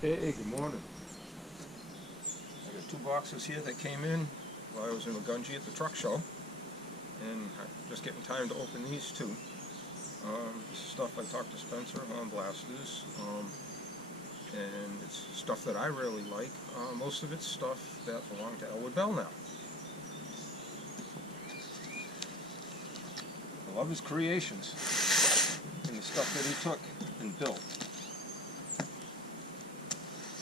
Hey, good morning. I got 2 boxes here that came in while I was in Magunji at the truck show, and I'm just getting time to open these too. This is stuff I talked to Spencer, Hornblasters, and it's stuff that I really like. Most of it's stuff that belonged to Elwood Belknap. I love his creations and the stuff that he took and built.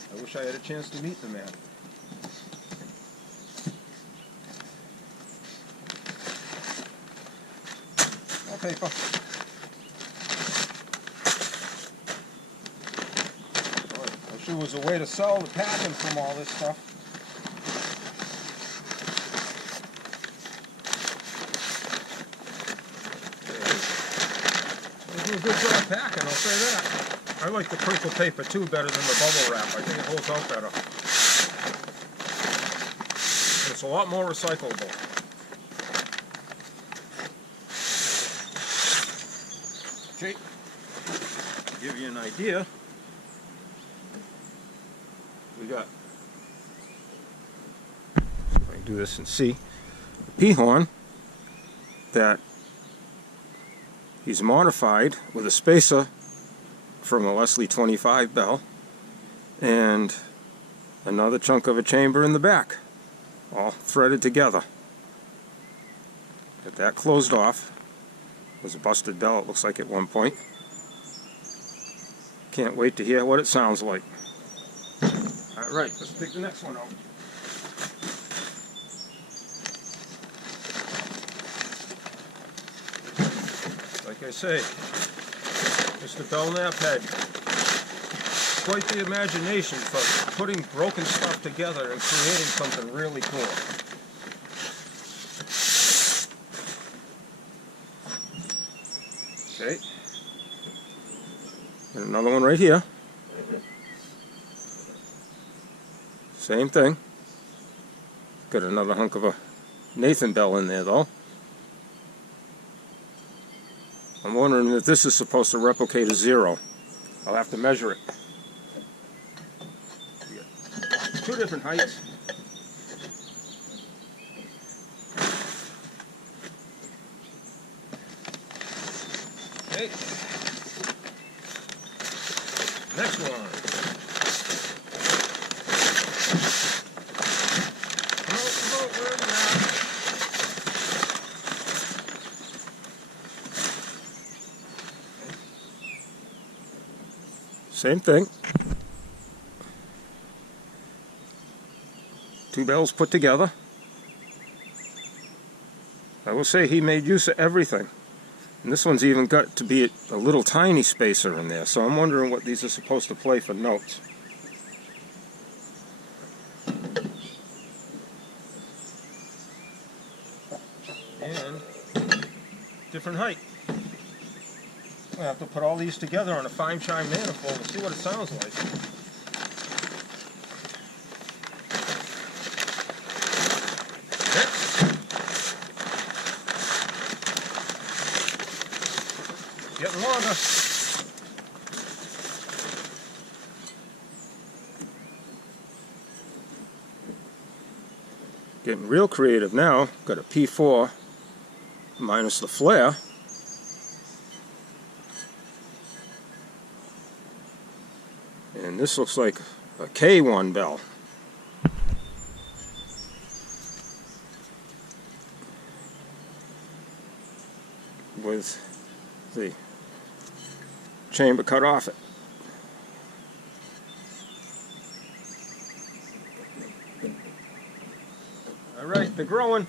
I wish I had a chance to meet the man. More paper. I wish there was a way to sell the packing from all this stuff. They do a good job packing, I'll say that. I like the crinkle paper too better than the bubble wrap. I think it holds out better. And it's a lot more recyclable. Okay, to give you an idea, we got, if I can do this and see, a P-horn that he's modified with a spacer from a Leslie 25 bell and another chunk of a chamber in the back, all threaded together. Got that closed off. It was a busted bell, it looks like, at one point. Can't wait to hear what it sounds like. Alright, let's pick the next one out. Like I say, Mr. Belknap had quite the imagination for putting broken stuff together and creating something really cool. Okay. And another one right here. Same thing. Got another hunk of a Nathan bell in there though. I'm wondering if this is supposed to replicate a 0. I'll have to measure it. We got 2 different heights. Okay. Next one. Where are we at? Same thing. 2 bells put together. I will say he made use of everything. And this one's even got to be a little tiny spacer in there, so I'm wondering what these are supposed to play for notes. And different height. I have to put all these together on a 5-chime manifold and see what it sounds like. Getting longer. Getting real creative now. Got a P4 minus the flare. And this looks like a K1 bell. With the chamber cut off it. Alright, they're growing.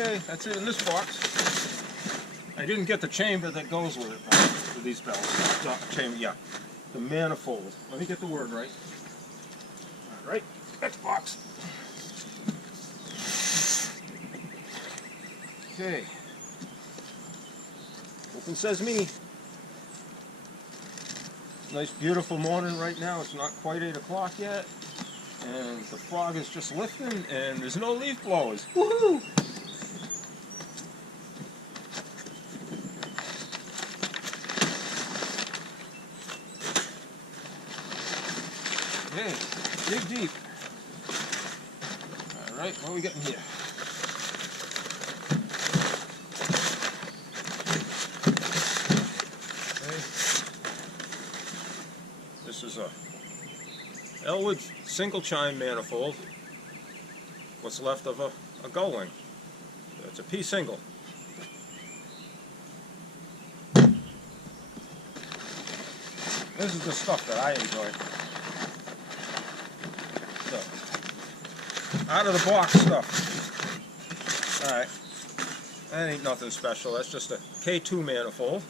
Okay, that's it in this box. I didn't get the chamber that goes with it, with these bells. Not the chamber, yeah. The manifold. Let me get the word right. Alright, next box. Okay. Open sesame. Nice beautiful morning right now. It's not quite 8 o'clock yet. And the fog is just lifting and there's no leaf blowers. Woohoo! Dig deep. Alright, what are we getting here? Okay. This is a Elwood single chime manifold. What's left of a gull-wing. It's a P single. This is the stuff that I enjoy. So, out of the box stuff. Alright. That ain't nothing special. That's just a K2 manifold.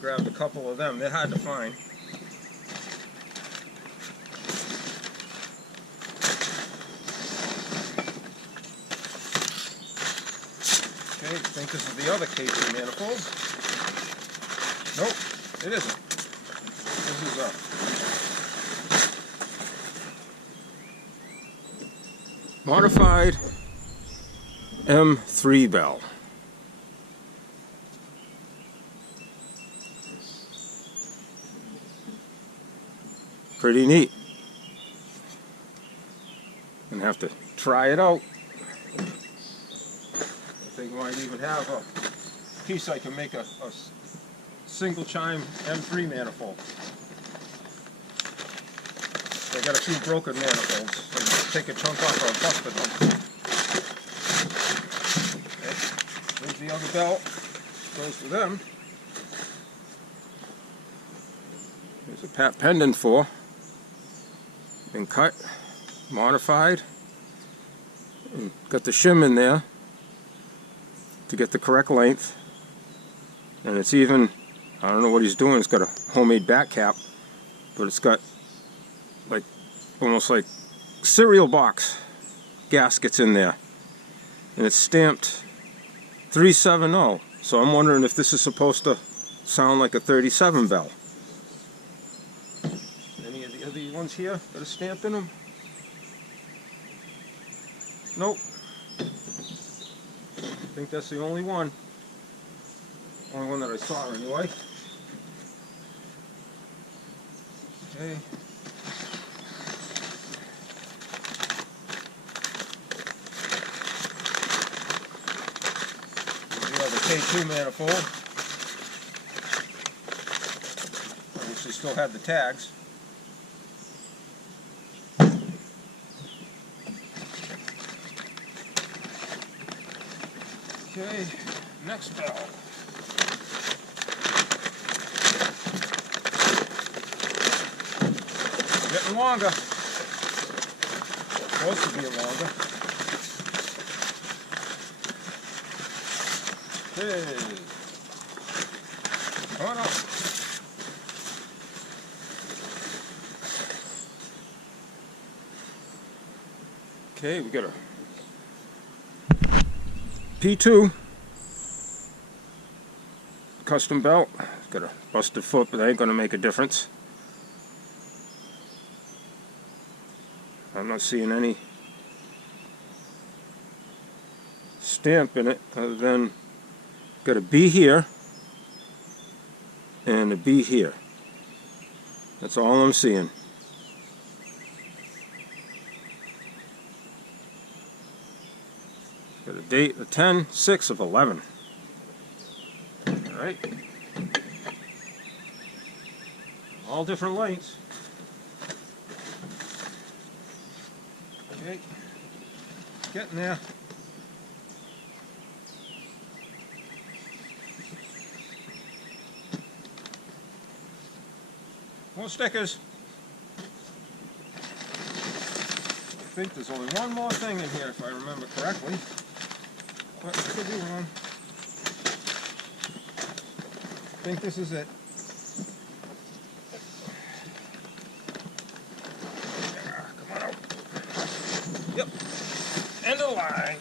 Grabbed a couple of them. They're hard to find. Okay, I think this is the other K2 manifold. Nope, it isn't. This is a modified M3 bell. Pretty neat. Gonna have to try it out. I think I might even have a piece I can make a single chime M3 manifold. I got a few broken manifolds, so take a chunk off or busted one. Okay. There's the other belt. Goes to them. There's a pat pendant for. Been cut, modified, and got the shim in there to get the correct length. And it's even, I don't know what he's doing, it's got a homemade back cap, but it's got like almost like cereal box gaskets in there, and it's stamped 370. So I'm wondering if this is supposed to sound like a 37 bell. Any of the other ones here got a stamp in them? Nope. I think that's the only one. Only one that I saw anyway. Okay. We have the K2 manifold. I wish they still had the tags. Okay, next bell. Getting longer. Supposed to be longer. Okay. Come on up. Okay, we got a P2 custom belt. It's got a busted foot, but that ain't gonna make a difference. I'm not seeing any stamp in it other than got a B here and a B here. That's all I'm seeing. Got a date, the 10/6 of 11. Alright. All different lengths. Okay. Getting there. More stickers. I think there's only one more thing in here if I remember correctly. But I could be wrong. I think this is it. Come on out. Yep. End of the line.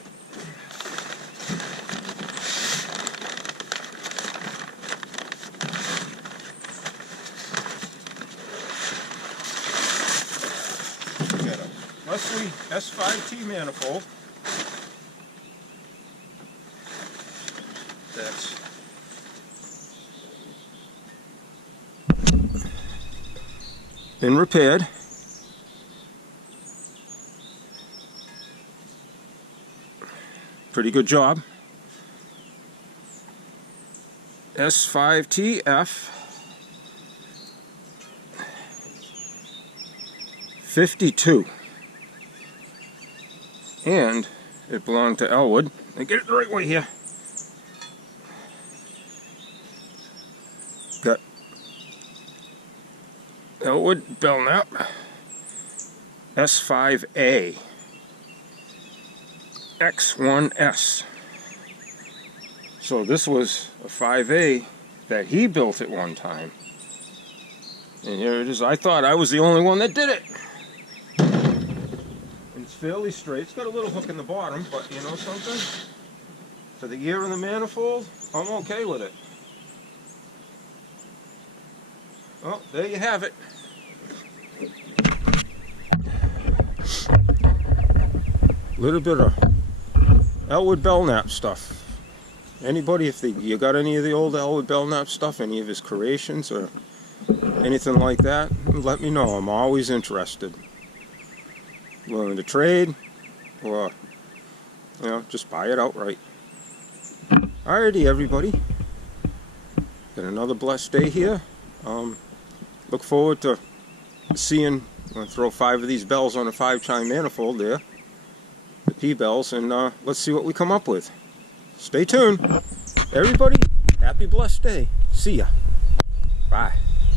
Got a Leslie S5T manifold. That's been repaired. Pretty good job. S5TF 52. And it belonged to Elwood. I get it the right way here. Got Elwood Belknap S5A X1S. So this was a 5A that he built at one time. And here it is. I thought I was the only one that did it. And it's fairly straight. It's got a little hook in the bottom, but you know something? For the gear in the manifold, I'm okay with it. Well, there you have it. Little bit of Elwood Belknap stuff. Anybody, if you got any of the old Elwood Belknap stuff, any of his creations or anything like that, let me know. I'm always interested. Willing to trade, or you know, just buy it outright. Alrighty, everybody. Got another blessed day here. Look forward to seeing. I'm going to throw 5 of these bells on a 5-chime manifold there, the P bells, and let's see what we come up with. Stay tuned. Everybody, happy blessed day. See ya. Bye.